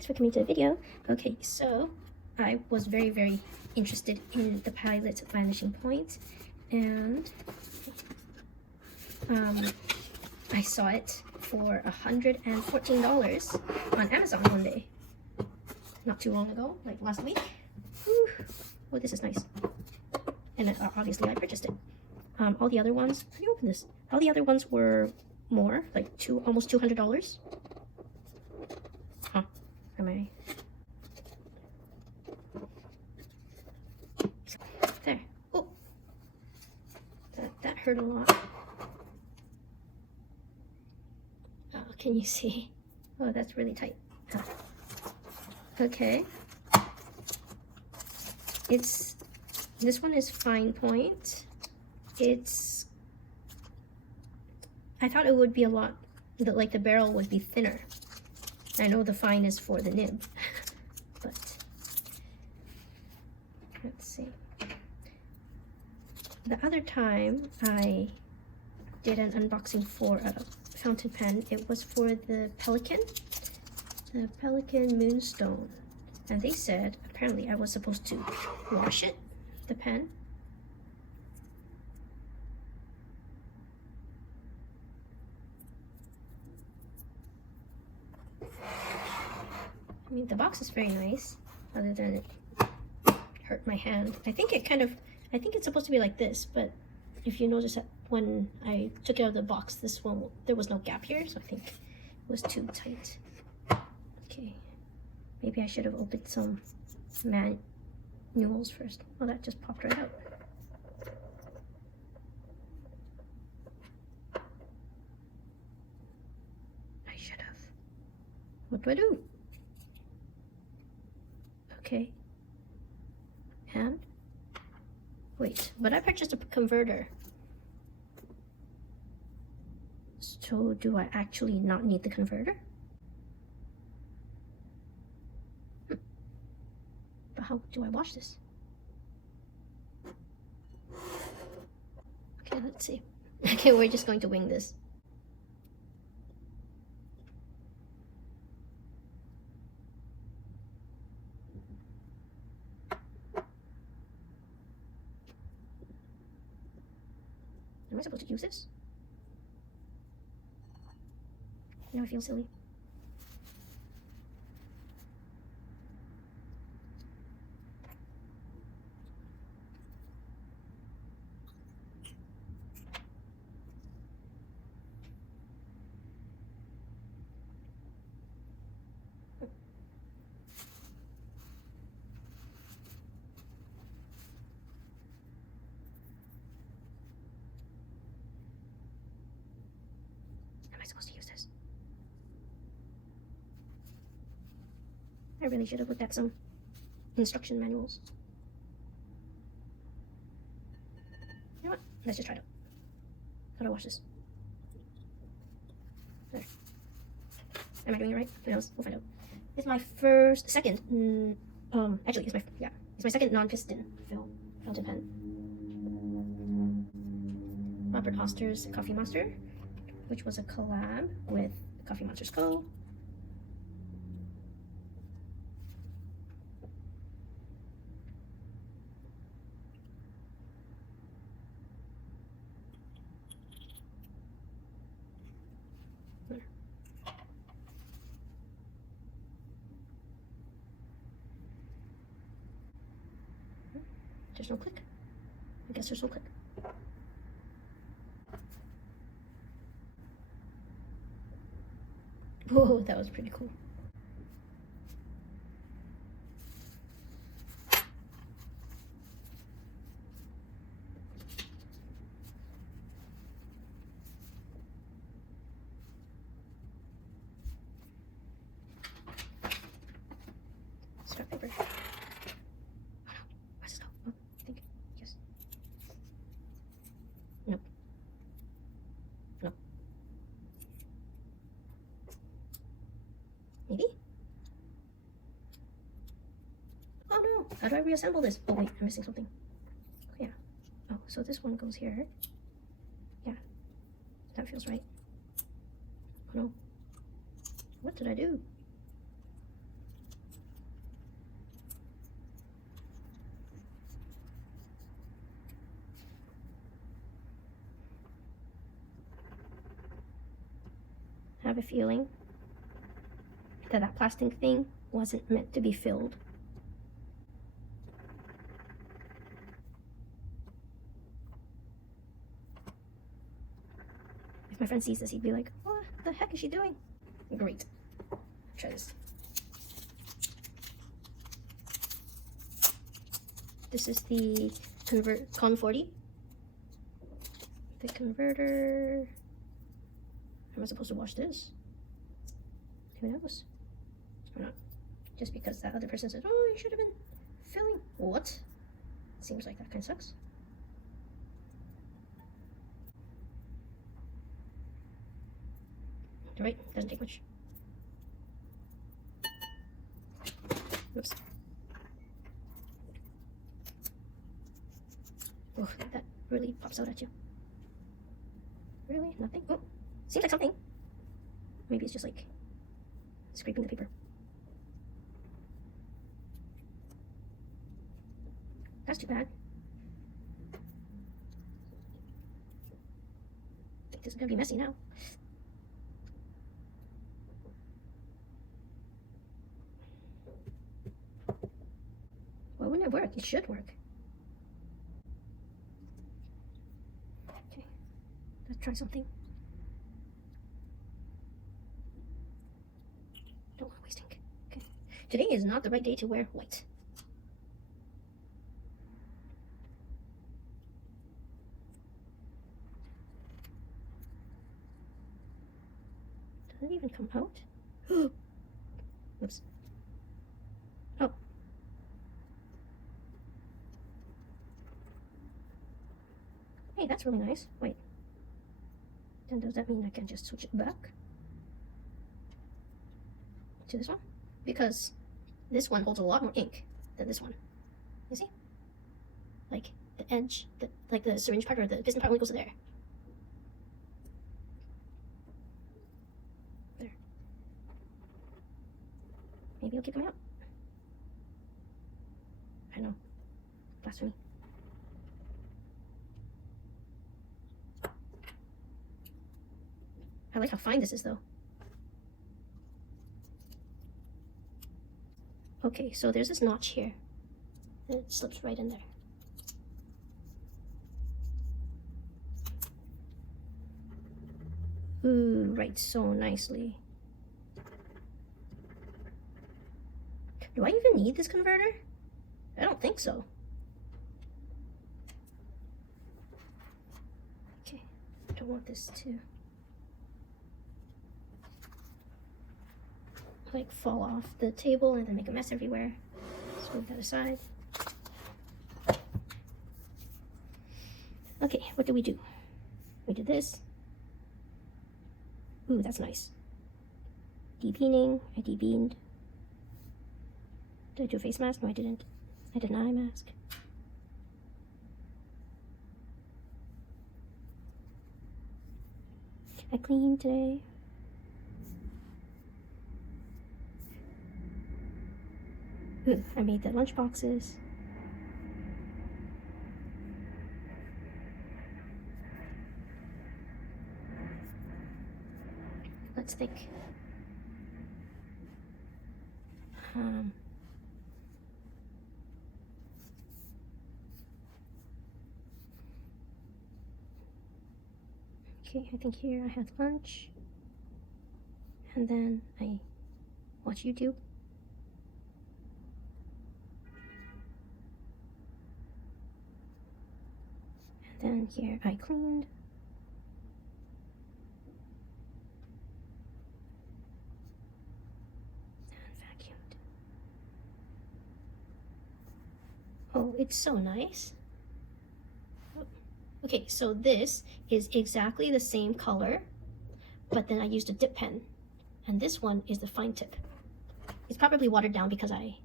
thanks for coming to the video. Okay, so I was very interested in the Pilot Vanishing Point, and I saw it for $114 on Amazon one day, not too long ago, like last week. Whew. Oh, this is nice. And then, obviously I purchased it. All the other ones, let me open this. All the other ones were more, like almost $200. Huh? Am I? There. Oh, that hurt a lot. Oh, can you see? Oh, that's really tight. Oh. Okay. This one is fine point. I thought it would be a lot, like the barrel would be thinner. I know the fine is for the nib, but let's see. The other time I did an unboxing for a fountain pen, it was for the Pelikan Moonstone, and they said apparently I was supposed to wash it, the pen. I mean, the box is very nice, other than it hurt my hand. I think it's supposed to be like this, but if you notice that when I took it out of the box, there was no gap here, so I think it was too tight. Okay, maybe I should have opened some manuals first. Oh, that just popped right out. I should have. What do I do? Okay. And wait, but I purchased a converter. So do I actually not need the converter? But how do I wash this? Okay, let's see. Okay, we're just going to wing this. Am I supposed to use this? Now I feel silly. Am I supposed to use this? I really should have looked at some instruction manuals. You know what? Let's just try it out. How do I wash this? There. Am I doing it right? Who knows? We'll find out. It's my second second non-piston fountain pen. Robert Oster's Coffee Monster, which was a collab with Coffee Monsters Co. There's no click. I guess there's no click. Whoa, that was pretty cool. Scrap paper. Oh no, where's this go? Oh, I think, yes. Nope. Nope. Maybe? Oh no, how do I reassemble this? Oh wait, I'm missing something. Oh, yeah. Oh, so this one goes here. Yeah, that feels right. Oh no. What did I do? have a feeling that that plastic thing wasn't meant to be filled. If my friend sees this, he'd be like, what the heck is she doing? Great. Try this. This is the Con 40. The converter. How am I supposed to wash this? Who knows? Or not. Just because that other person says, oh, you should have been filling. What? Seems like that kind of sucks. Right? Doesn't take much. Oops. Oh, that really pops out at you. Really? Nothing? Oh, seems like something. Maybe it's just like scraping the paper. That's too bad. I think this is gonna be messy now. Why wouldn't it work? It should work. Okay, let's try something. Don't want to waste ink. Okay. Today is not the right day to wear white. Does it even come out? Oops. Oh. Hey, that's really nice. Wait. Then does that mean I can just switch it back to this one? Because this one holds a lot more ink than this one. You see? Like the edge, like the syringe part or the piston part only goes to there. There. Maybe it'll keep coming out. I know. Blasphemy. I like how fine this is though. Okay, so there's this notch here. And it slips right in there. Ooh, writes so nicely. Do I even need this converter? I don't think so. Okay, I don't want this to like fall off the table and then make a mess everywhere. Let's move that aside. Okay, what do? We did this. Ooh, that's nice. Debeaning. I debeaned. Did I do a face mask? No, I didn't. I did an eye mask. I cleaned today. Ooh, I made the lunch boxes. Let's think. Okay, I think here I had lunch, and then I watch YouTube. And then here I cleaned. And vacuumed. Oh, it's so nice. Okay, so this is exactly the same color, but then I used a dip pen. And this one is the fine tip. It's probably watered down because I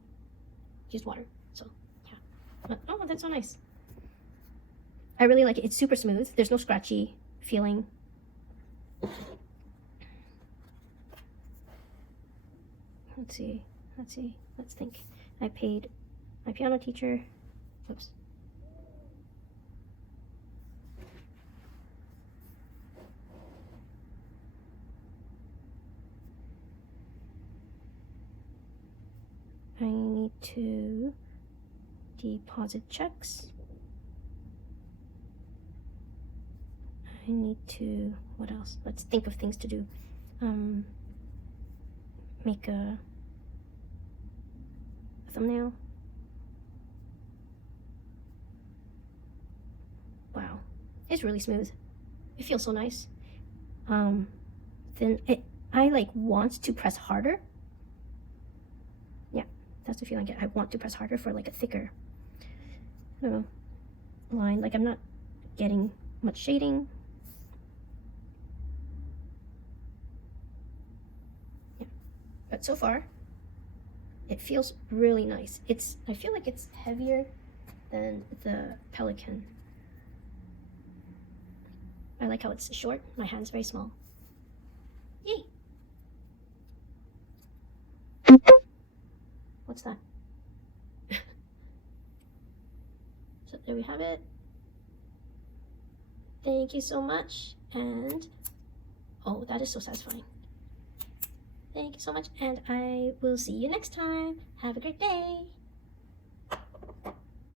used water. So, yeah. But, oh, that's so nice. I really like it. It's super smooth. There's no scratchy feeling. Let's see. Let's think. I paid my piano teacher. Oops. need to deposit checks. I need to, what else? Let's think of things to do. Make a thumbnail. Wow, it's really smooth. It feels so nice. Then I like want to press harder. Yeah, that's the feeling I get. I want to press harder for like a thicker, I don't know, line. Like I'm not getting much shading. Yeah, but so far, it feels really nice. I feel like it's heavier than the Pelikan. I like how it's short. My hand's very small. Yay! What's that? So there we have it. Thank you so much. And oh, that is so satisfying. Thank you so much, and I will see you next time. Have a great day.